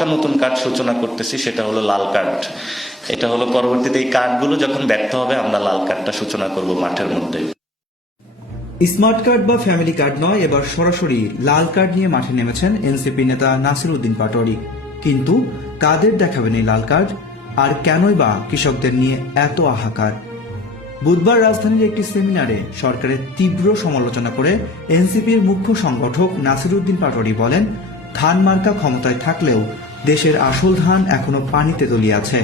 একটা নতুন কার্ড সূচনা করতেছি, সেটা হলো লাল কার্ড। এটা হলো পরবর্তীতে এই কার্ডগুলো যখন ব্যর্থ হবে আমরা লাল কার্ডটা সূচনা করব মাঠের মধ্যে। স্মার্ট কার্ড বা ফ্যামিলি কার্ড নয়, এবার সরাসরি লাল কার্ড নিয়ে মাঠে নেমেছেন এনসিপি নেতা নাসির উদ্দিন পাটোয়ারি। কিন্তু কাদের দেখাবেন এই লাল কার্ড, আর কেনই বা কৃষকদের নিয়ে এত হাহাকার? বুধবার রাজধানীর একটি সেমিনারে সরকারের তীব্র সমালোচনা করে এনসিপির মুখ্য সংগঠক নাসির উদ্দিন পাটোয়ারি বলেন, ধান মার্কা ক্ষমতায় থাকলেও দেশের আসল ধান এখনো পানিতে তলিয়ে আছে।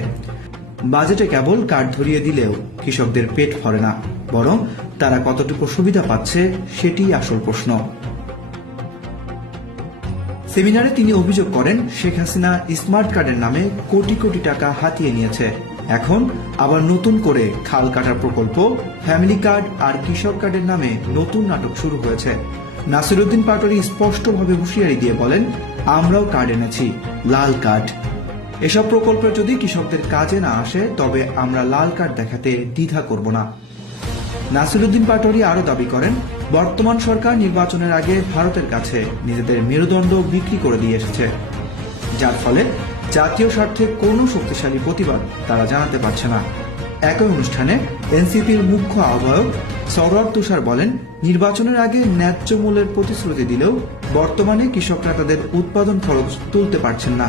বাজেটে কেবল কার্ড ধরিয়ে দিলেও কৃষকদের পেট ভরে না, বরং তারা কতটুকু সুবিধা পাচ্ছে সেটিই আসল প্রশ্ন। সেমিনারে তিনি অভিযোগ করেন, শেখ হাসিনা স্মার্ট কার্ডের নামে কোটি কোটি টাকা হাতিয়ে নিয়েছে। এখন আবার নতুন করে খাল কাটার প্রকল্প, ফ্যামিলি কার্ড আর কৃষক কার্ডের নামে নতুন নাটক শুরু হয়েছে। নাসির উদ্দিন পাটোয়ারি স্পষ্টভাবে হুঁশিয়ারি দিয়ে বলেন, আমরাও কার্ড এনেছি, লাল কার্ড। এসব প্রকল্প যদি কৃষকদের কাজে না আসে তবে আমরা লাল কার্ড দেখাতে দ্বিধা করব না। নাসির উদ্দিন পাটোয়ারি আরো দাবি করেন, বর্তমান সরকার নির্বাচনের আগে ভারতের কাছে নিজেদের মেরুদণ্ড বিক্রি করে দিয়ে এসেছে, যার ফলে জাতীয় স্বার্থে কোনো শক্তিশালী প্রতিবাদ তারা জানাতে পারছে না। একই অনুষ্ঠানে এনসিপির মুখ্য আহ্বায়ক সরওয়ার তুষার বলেন, নির্বাচনের আগে ন্যায্য মূল্যের প্রতিশ্রুতি দিলেও বর্তমানে কৃষকরা তাদের উৎপাদন খরচ তুলতে পারছেন না।